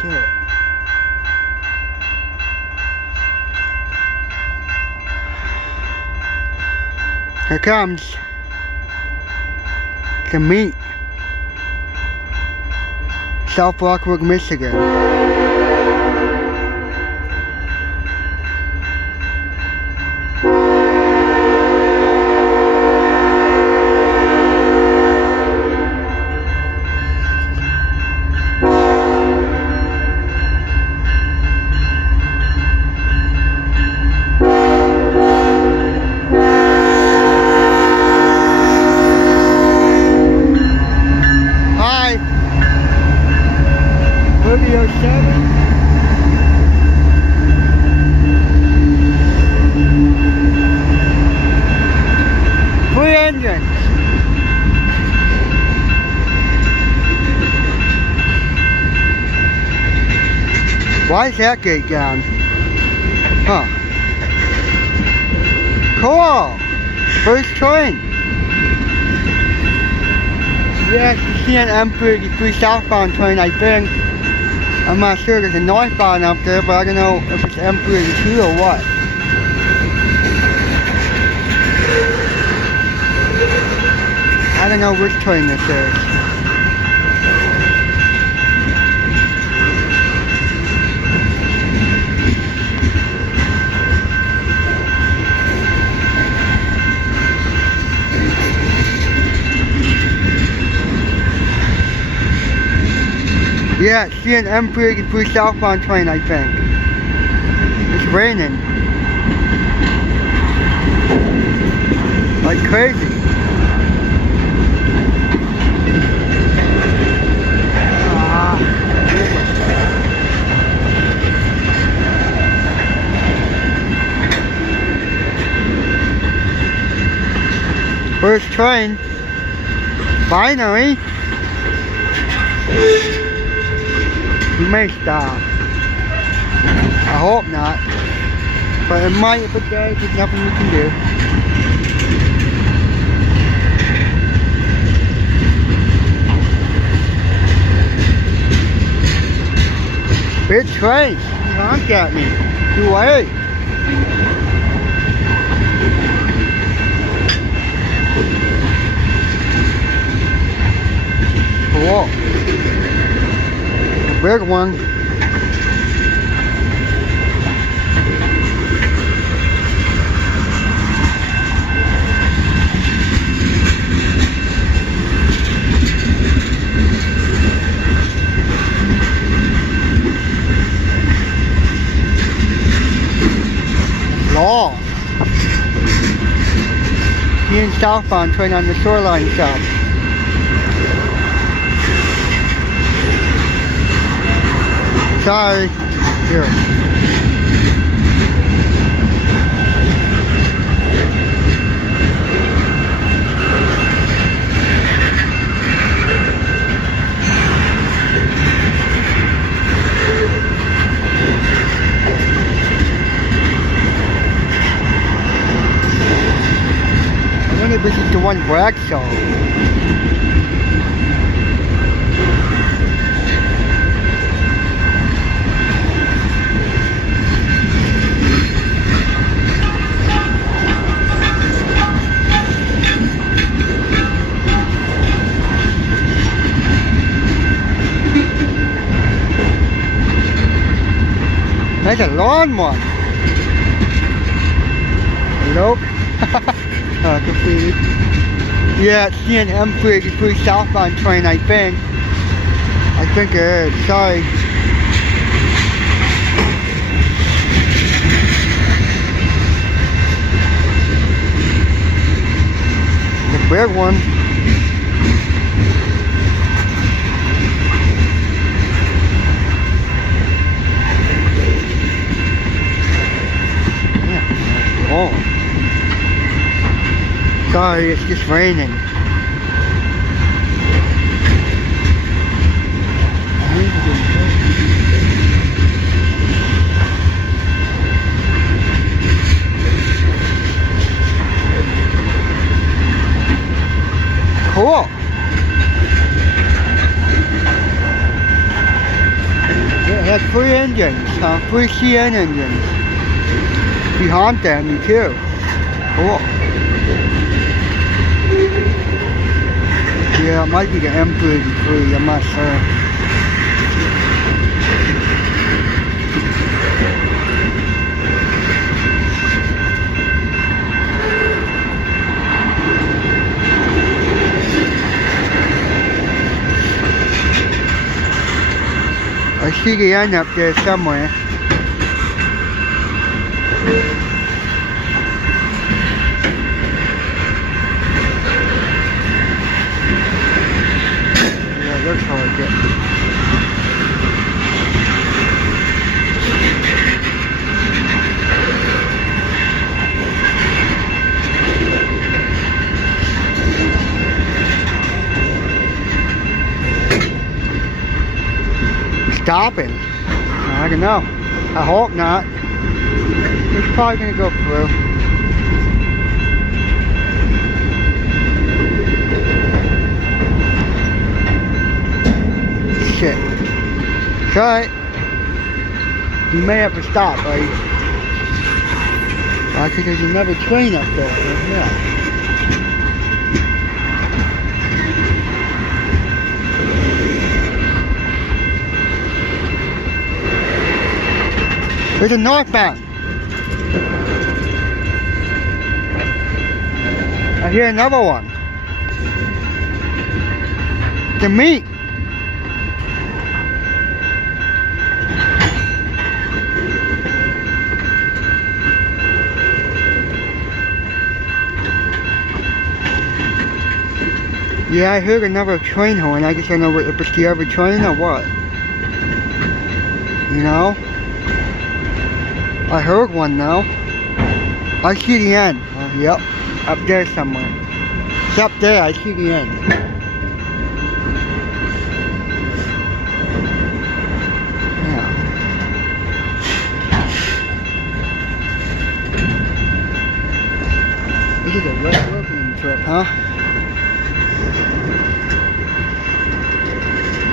shit. Here comes the meat. South Rockwood, Michigan. Video 7. Three engines. Why is that gate down? Huh. Cool. First train. Yeah, it's the M33 southbound train, I think. I'm not sure, there's a northbound up there, but I don't know if it's M32 or what. I don't know which train this is. Yeah, it's the M33 southbound train, I think. It's raining. Like crazy. First train. Finally. We may stop. I hope not. But it might if it does, there's nothing we can do. Big train. You honk at me. Too late. Cool. Big one. Long. Being southbound train on the shoreline south. Sorry. Here. I wonder if this is the one Bragg saw. That's a long one. Nope. Completed. Yeah, it's the M33 southbound train, I think. I think it is. Sorry. The big one. Oh. Sorry, it's just raining. Cool. Yeah. has 3 engines, 3 CN engines. Behind them, too. Cool. Yeah, it might be the M33, I'm not sure. I see the end up there somewhere. Yeah, looks like it. Stopping. I don't know. I hope not. It's probably gonna go through. Shit. It's alright. You may have to stop, buddy. I think there's another train up there. Yeah. There's a northbound. I hear another one. The meat. Yeah, I heard another train horn. I guess I don't know if it's the other train or what. You know? I heard one now. I see the end. Oh, yep. Up there somewhere. It's up there. I see the end. Yeah. This is a road trip, huh?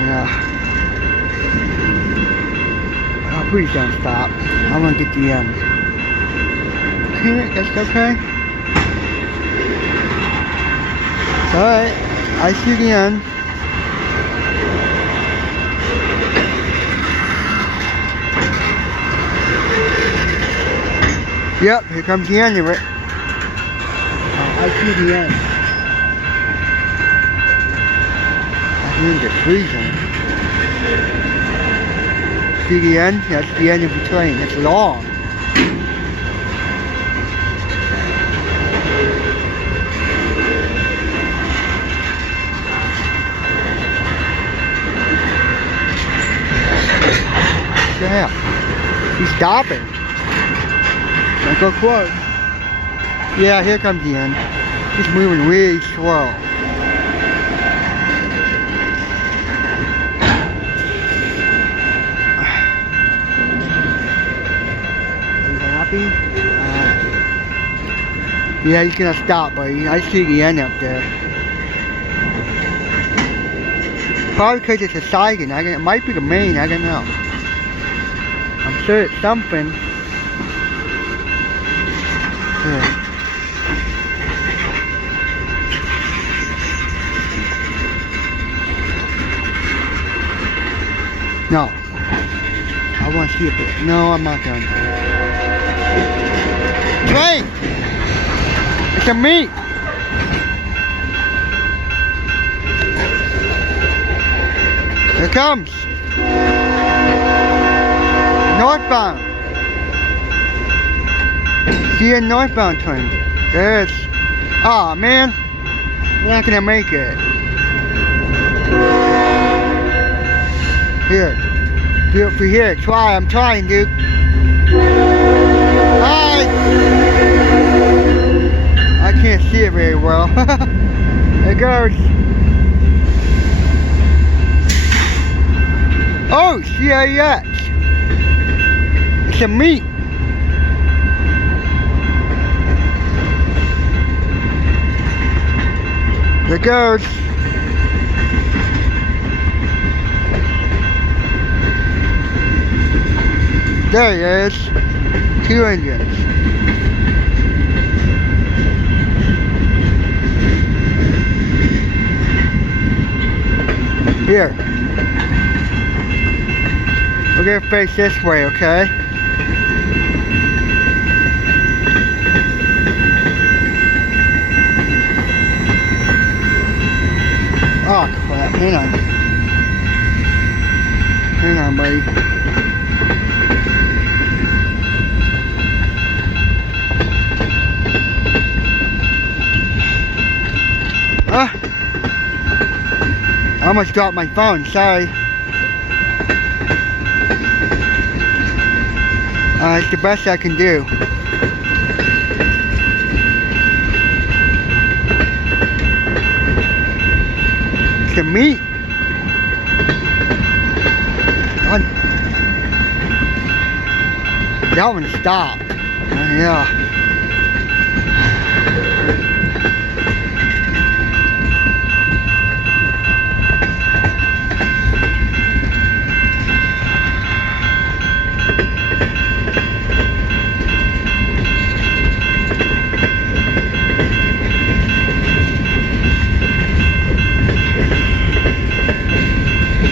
Yeah. Please don't stop. I want to get the end. Okay, that's okay. It's alright. I see the end. Yep, here comes the end of it. I see the end. I hear the freezing. See the end? That's the end of the train. It's long. Yeah. He's stopping. Don't go close. Yeah, here comes the end. He's moving really slow. Yeah, he's gonna stop, buddy. I see the end up there. Probably because it's a siding. It might be the main. I don't know. I'm sure it's something. Yeah. No. I want to see it. No, I'm not done. Train! It's a meat! Here it comes! Northbound! See a northbound train. There's... Aw, oh, man! We're not gonna make it. Here. Do it for here. Try. I'm trying, dude. Hi! I can't see it very well. There it goes. Oh, CIX. It's a meat. There it goes. There he is. 2 engines. Here. We're gonna face this way, okay? Oh crap, hang on. Hang on, buddy. I almost dropped my phone, sorry. It's the best I can do. The meat. That one stopped. Yeah.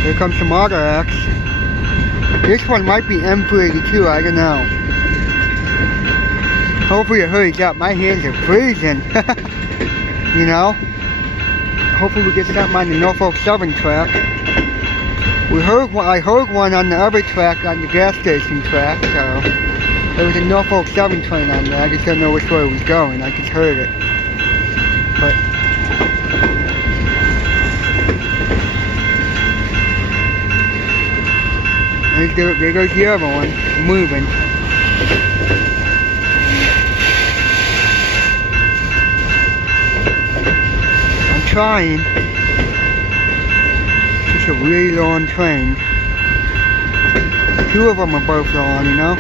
Here comes some other X. This one might be M482, I don't know. Hopefully it hurries up. My hands are freezing. You know? Hopefully we get something on the Norfolk Southern track. I heard one on the other track, on the gas station track, so there was a Norfolk Southern train on there. I just don't know which way it was going. I just heard it. But there goes the other one, moving. I'm trying. It's a really long train. 2 of them are both long, you know?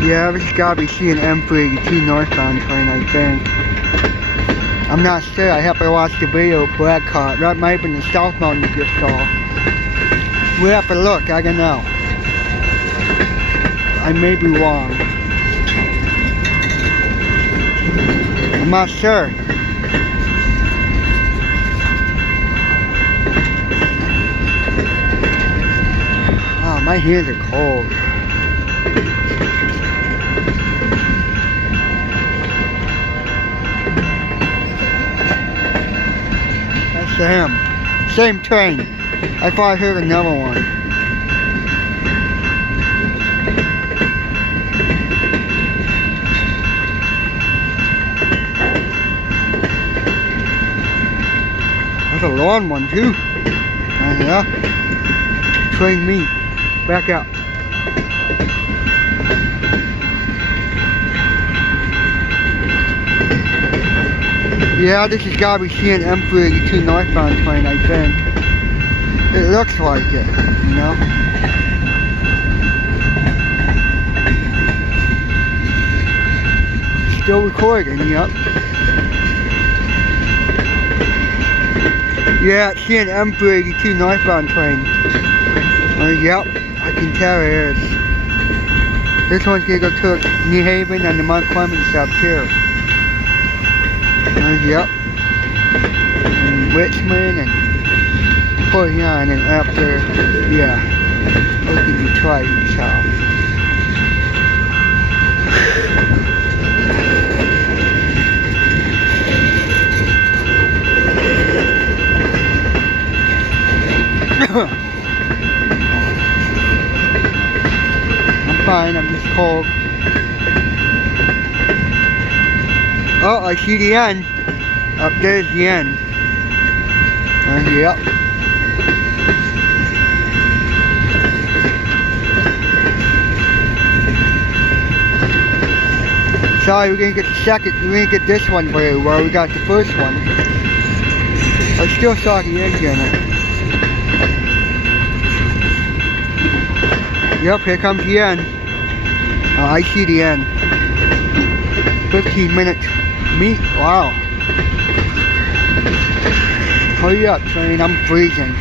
Yeah, this has got to be seeing M482 northbound train, I think. I'm not sure. I have to watch the video of Brad caught. That might have been the southbound you just saw. We have to look. I don't know. I may be wrong. I'm not sure. Oh, my hands are cold. Him. Same train. I thought I heard another one. That's a long one too. Yeah. Train me. Back up. Yeah, this has got to be seeing M482 northbound train, I think. It looks like it, you know? Still recording, yep. Yeah, it's seeing M482 northbound train. Yep, I can tell it is. This one's gonna go to New Haven and the Mount Clemens up here. Yep. And Richmond and putting on and after, yeah. Look at Detroit, so. I'm fine, I'm just cold. Oh, I see the end. Up there's the end. Yep. Sorry, we didn't get the second. We didn't get this one very well. We got the first one. I still saw the engine. Yep, here comes the end. I see the end. 15 minutes meet. Wow. Hurry up, train. I'm freezing.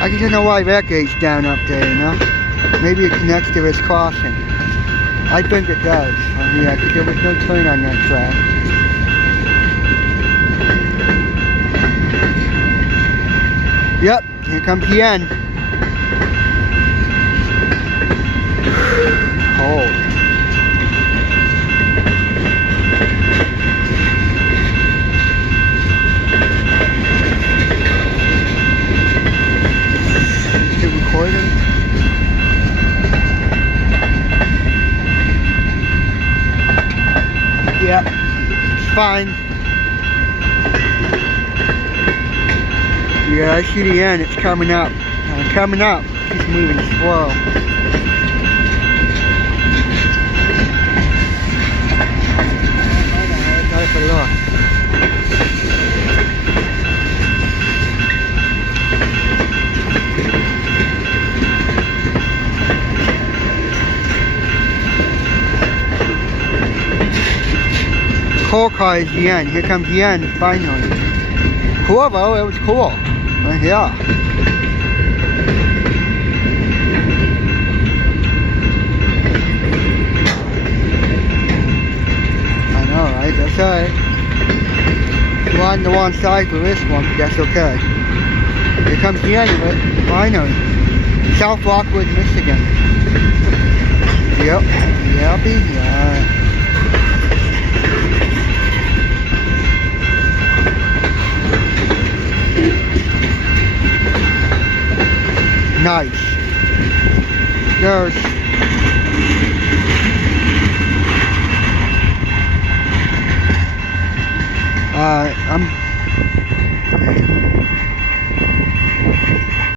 I just don't know why that gate's down up there, you know? Maybe it connects to this crossing. I think it does. Yeah, because there was no turn on that track. Yep, here comes the end. Cold. Is it recording? Yep, it's fine. Yeah, I see the end. It's coming up. Coming up. It's moving slow. Take a look. Cool car is the end. Here comes the end, finally. Cool though, it was cool. Yeah. I know, right? That's alright. We're on the wrong side for this one, but that's okay. Here comes the end of it, finally. South Rockwood, Michigan. Yep. Yeah. Nice. There's